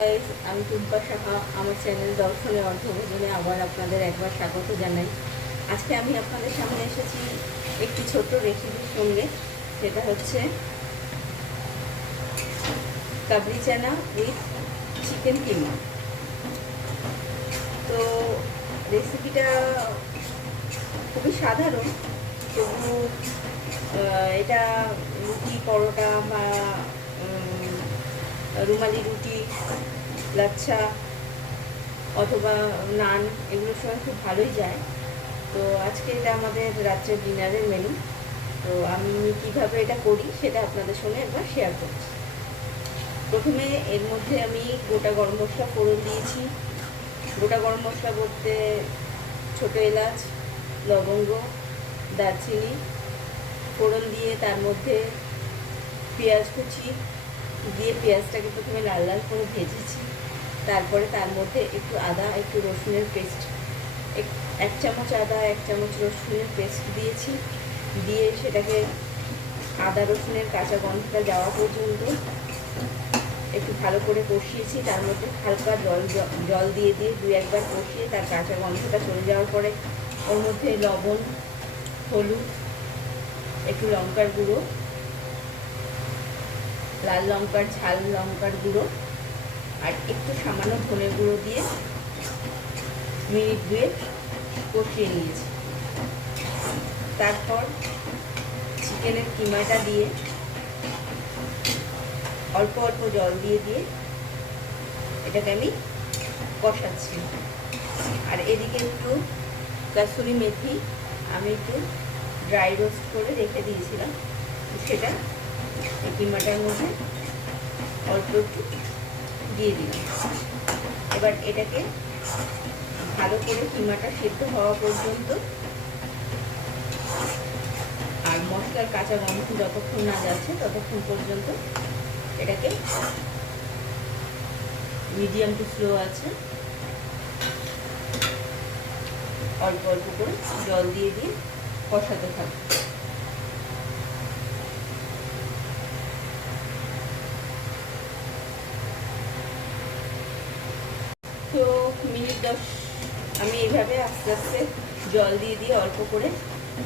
Guys, আমি টুম্পা সাহা। আমার channel দর্শনে অর্ধভোজনে আবার আপনাদের একবার স্বাগত জানাই। আজকে আমি আপনাদের সামনে এসেছি একটি ছোট্ট রেসিপির সঙ্গে। সেটা হচ্ছে কাবলি চানা উইথ চিকেন কিমা। তো রেসিপিটা খুবই সাধারণ, তবু এটা রুটি, পরোটা বা রুমালি রুটি, লাচ্ছা অথবা নান, এগুলোর সঙ্গে খুব ভালোই যায়। তো আজকে এটা আমাদের রাত্রের ডিনারের মেনু। তো আমি কিভাবে এটা করি সেটা আপনাদের সঙ্গে একবার শেয়ার করছি। প্রথমে এর মধ্যে আমি গোটা গরম মশলা ফোড়ন দিয়েছি। গোটা গরম মশলা বলতে ছোটো এলাচ, লবঙ্গ, দারচিনি ফোড়ন দিয়ে তার মধ্যে পেঁয়াজ কুচি দিয়ে পেঁয়াজটাকে প্রথমে লাল লাল করে ভেজেছি। তারপরে তার মধ্যে একটু আদা, একটু রসুনের পেস্ট, এক চামচ আদা, এক চামচ রসুনের পেস্ট দিয়েছি। দিয়ে সেটাকে আদা রসুনের কাঁচা গন্ধটা যাওয়া পর্যন্ত একটু ভালো করে কষিয়েছি। তার মধ্যে হালকা জল দিয়ে দু একবার কষিয়ে তার কাঁচা গন্ধটা চলে যাওয়ার পরে ওর মধ্যে লবণ, হলুদ, একটু লঙ্কার গুঁড়ো, লাল লঙ্কার ঝাল লঙ্কার গুঁড়ো আর একটু সামান্য ধনে গুঁড়ো দিয়ে মিনিট দুয়েক কষিয়ে নিয়েছি। তারপর চিকেনের কিমাটা দিয়ে অল্প অল্প জল দিয়ে এটাকে আমি কষাচ্ছি। আর এদিকে একটু কাসুরি মেথি আমি একটু ড্রাই রোস্ট করে রেখে দিয়েছিলাম, সেটা এই কিমাটার মধ্যে অল্প একটু দিয়ে দিলাম। এবার এটাকে ভালো করে কিমাটা সেদ্ধ হওয়া পর্যন্ত আর মশলার কাঁচা গন্ধ যতক্ষণ না যাচ্ছে ততক্ষণ পর্যন্ত এটাকে মিডিয়াম টু স্লো আছে অল্প অল্প করে জল দিয়ে কষাতে থাকবে। তো মিনিট 10 আমি এইভাবে আস্তে আস্তে জল দিয়ে অল্প করে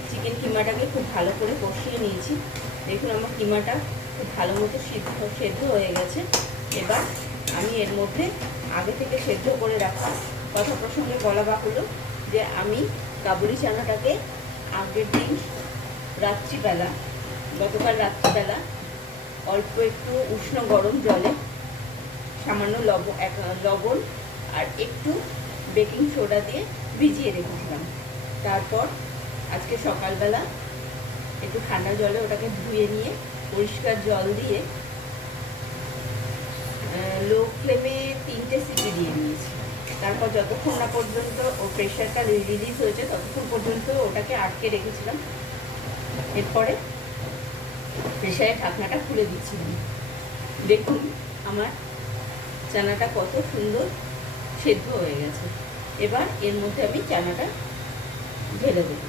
চিকেন কিমাটাকে খুব ভালো করে কষিয়ে নিয়েছি। দেখুন আমার কিমাটা খুব ভালো মতো সেদ্ধ হয়ে গেছে। এবার আমি এর মধ্যে আগে থেকে সেদ্ধ করে রাখা, কথা প্রসঙ্গে বলা বাহুল্য যে আমি কাবুলি চানাটাকে আগের দিন রাত্রিবেলা, গতকাল রাত্রিবেলা অল্প একটু উষ্ণ গরম জলে সামান্য লবণ আর একটু বেকিং সোডা দিয়ে ভিজিয়ে রেখেছিলাম। তারপর আজকে সকালবেলা একটু ঠান্ডা জলে ওটাকে ধুয়ে নিয়ে পরিষ্কার জল দিয়ে লো ফ্লেমে 3টে সিটি দিয়ে নিয়েছি। তারপর যতক্ষণ না পর্যন্ত ও প্রেশারটা রিলিজ হয়েছে ততক্ষণ পর্যন্ত ওটাকে আটকে রেখেছিলাম। এরপরে প্রেশারের ঢাকনাটা খুলে দিচ্ছিলাম। দেখুন আমার চানাটা কত সুন্দর সেদ্ধ হয়ে গেছে। এবার এর মধ্যে আমি চানাটা ঢেলে দেব।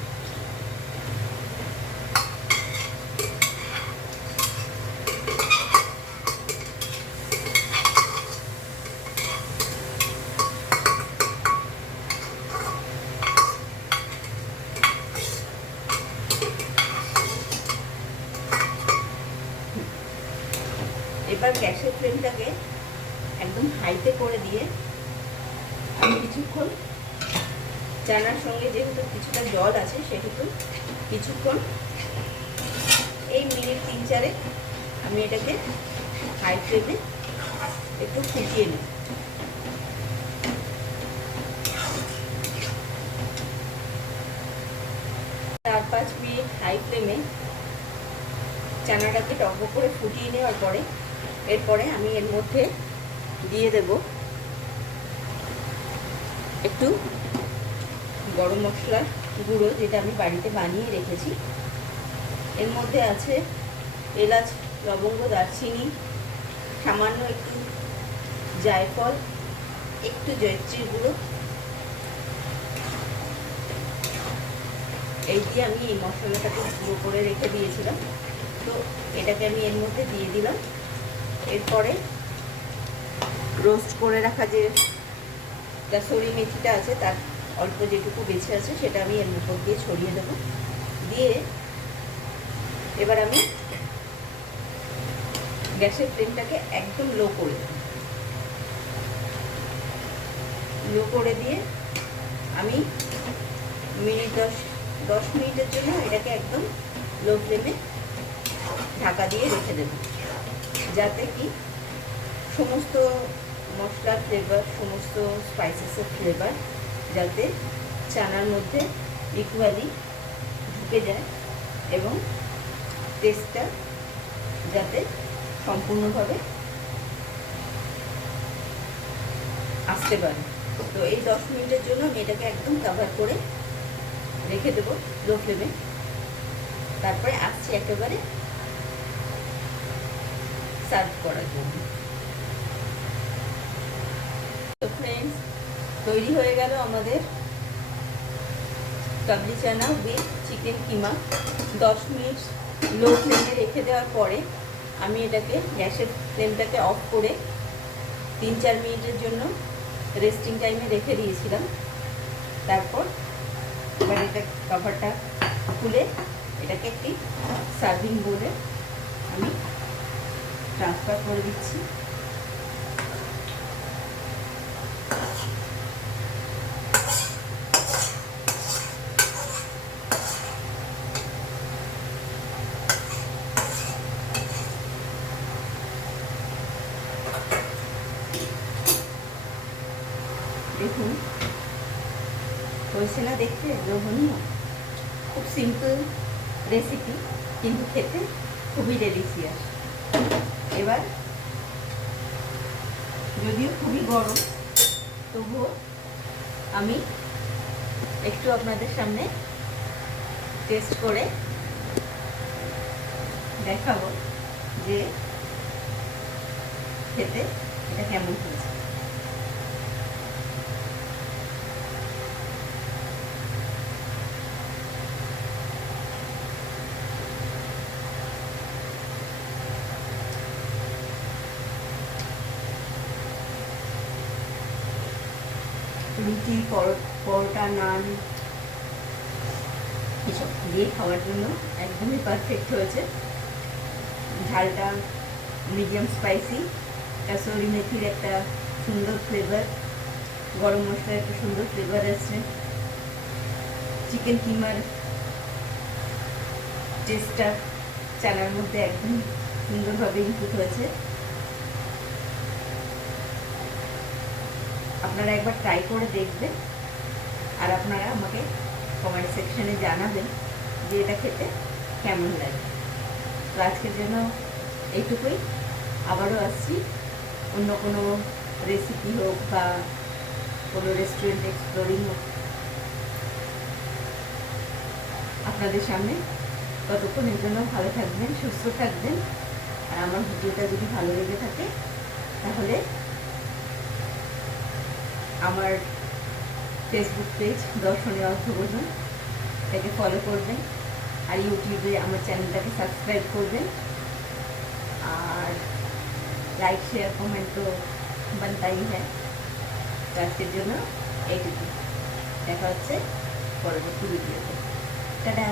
এবার গ্যাসের ফ্লেমটাকে একদম হাইতে করে দিয়ে আমি কিছুক্ষণ চানার সঙ্গে, যেহেতু কিছুটা জল আছে সেহেতু কিছুক্ষণ এই মিনিট 3-4 আমি এটাকে হাই ফ্লেমে একটু ফুটিয়ে নিই। 4-5 মিনিট হাই ফ্লেমে চানাটাকে টকবক করে ফুটিয়ে নেওয়ার পরে এরপরে আমি এর মধ্যে দিয়ে দেব একটু গরম মশলার গুঁড়ো, যেটা আমি বাড়িতে বানিয়ে রেখেছি। এর মধ্যে আছে এলাচ, লবঙ্গ, দারচিনি, সামান্য একটু জায়ফল, একটু জয়ত্রীর গুঁড়ো। এই দিয়ে আমি এই মশলাটাকে গুঁড়ো করে রেখে দিয়েছিলাম। তো এটাকে আমি এর মধ্যে দিয়ে দিলাম। এরপরে রোস্ট করে রাখা যে কাসুরি মেথিটা আছে তার অল্প যেটুকু বেঁচে আছে সেটা আমি এর উপর দিয়ে ছড়িয়ে দেবো। দিয়ে এবার আমি গ্যাসের ফ্লেমটাকে একদম লো করে দেবো। লো করে দিয়ে আমি মিনিট 10 মিনিটের জন্য এটাকে একদম লো ফ্লেমে ঢাকা দিয়ে রেখে দেব, যাতে কি সমস্ত মশলার ফ্লেভার, সমস্ত স্পাইসেসের ফ্লেভার যাতে চানার মধ্যে ইকুয়ালি ঢুকে যায় এবং টেস্টটা যাতে সম্পূর্ণভাবে আসতে পারে। তো এই 10 মিনিটের জন্য আমি এটাকে একদম কভার করে রেখে দেবো লো ফ্লেমে। তারপরে আসছি একেবারে সার্ভ করার জন্য। তো ফ্রেন্ডস, তৈরি হয়ে গেল আমাদের kabuli chana with chicken keema. 10 minute low ফ্লেমে রেখে দেওয়ার পরে আমি এটাকে গ্যাসের ফ্লেমটাকে অফ করে 3-4 মিনিটের জন্য রেস্টিং টাইমে রেখে দিয়েছিলাম। তারপর এবার এটা কভারটা খুলে এটাকে একটি সার্ভিং বোলে আমি ট্রান্সফার করে দিচ্ছি। দেখুন হয়েছে না দেখতে লোভনীয়? খুব সিম্পল রেসিপি, কিন্তু খেতে খুবই ডেলিশিয়াস। এবার যদিও খুবই গরম, তবুও আমি একটু আপনাদের সামনে টেস্ট করে দেখাবো যে খেতে এটা কেমন হয়েছে। রুটি, পরোটা, নান এসব দিয়ে খাওয়ার জন্য একদমই পারফেক্ট হয়েছে। ঝালটা মিডিয়াম স্পাইসি, কাসুরি মেথির একটা সুন্দর ফ্লেভার, গরম মশলার একটা সুন্দর ফ্লেভার আছে, চিকেন কিমার টেস্টটা চানার মধ্যে একদম সুন্দরভাবে ইনপুট হয়েছে। আপনারা একবার ট্রাই করে দেখবেন আর আপনারা আমাকে কমেন্ট সেকশনে জানাবেন যে এটা খেতে কেমন লাগে। তো আজকের জন্য এইটুকুই। আবারও আসছি অন্য কোনো রেসিপি হোক বা কোনো রেস্টুরেন্ট এক্সপ্লোরিং হোক আপনাদের সামনে। ততক্ষণের জন্য ভালো থাকবেন, সুস্থ থাকবেন। আর আমার ভিডিওটা যদি ভালো লেগে থাকে তাহলে আমার ফেসবুক পেজ দর্শনী অর্থবোঝন এটাকে ফলো করবেন, আর ইউটিউবে আমার চ্যানেলটাকে সাবস্ক্রাইব করবেন। আর লাইক, শেয়ার, কমেন্ট তো বানতাই হ্যাঁ। তো আজকের জন্য এইটুকু। দেখা হচ্ছে পরবর্তী ভিডিওতে। টাটা।